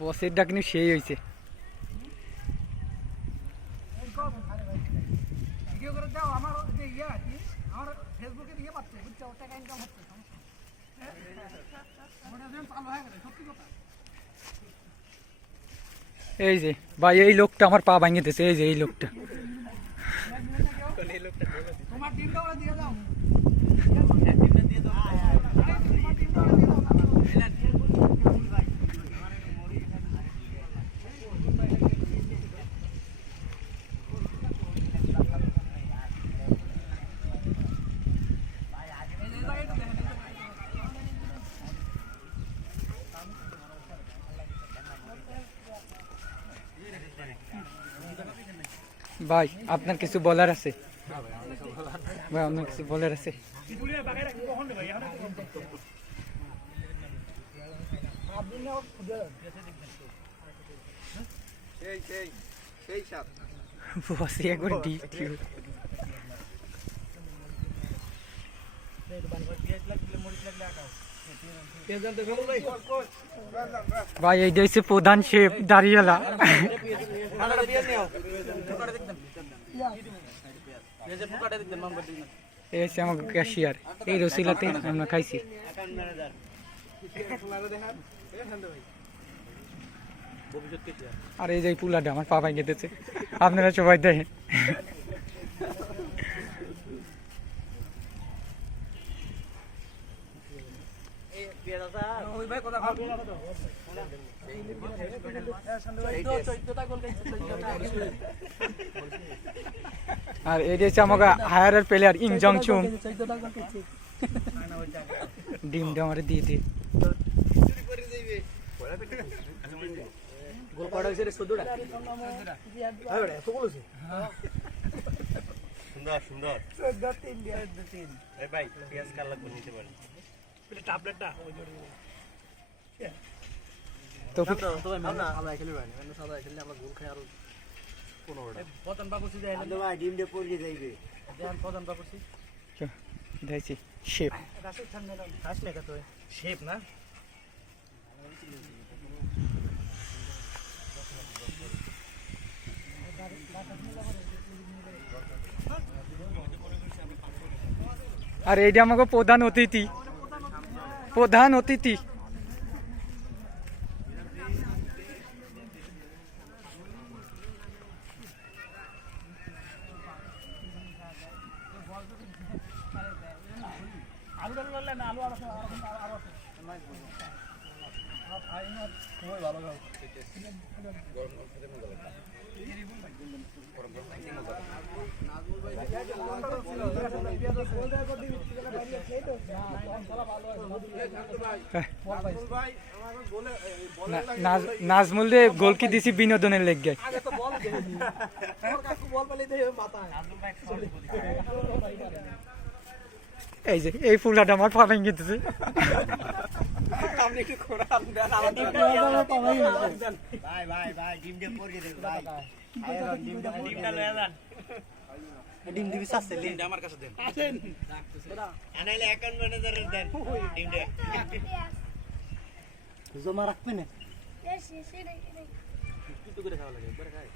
বসের ডাক নিয়ে সেই হয়েছে। এই যে ভাই এই লোকটা আমার পা ভাঙিতেছে, এই যে এই লোকটা। ভাই আপনার কিছু বলার আছে? ভাই আপনার কিছু বলার আছে? বসে একবার ভাই এইটা হচ্ছে প্রধান শেফ দাঁড়িয়েলা। এই হচ্ছে আমার ক্যাশিয়ার, এই রসিলাতে আমরা খাইছি। আর এই যে পুলাটা আমার পা ভাই গেতেছে, আপনারা সবাই দেখেন। আর এটা হচ্ছে আমাকে হায়ারের প্লেয়ার ইং জং চুং। ডিমটা আমার দিয়ে দিয়ে শেপ না। আর এইটা আমাকে প্রধান অতিথি, প্রধান অতিথি। নাজমুল রে গোল কি দিছি বিনোদনের লেগে। এই যে এই ফুলাটা আমার পা ভেঙে দিতেছে। ডিম দিবি চাচ্ছে, ডিমটা আমার কাছে দেন। আনাইলে অ্যাকাউন্ট ম্যানেজারের দেন ডিমটা। জমা রাখবে না। একটু করে খাওয়া লাগে, একবার খায়।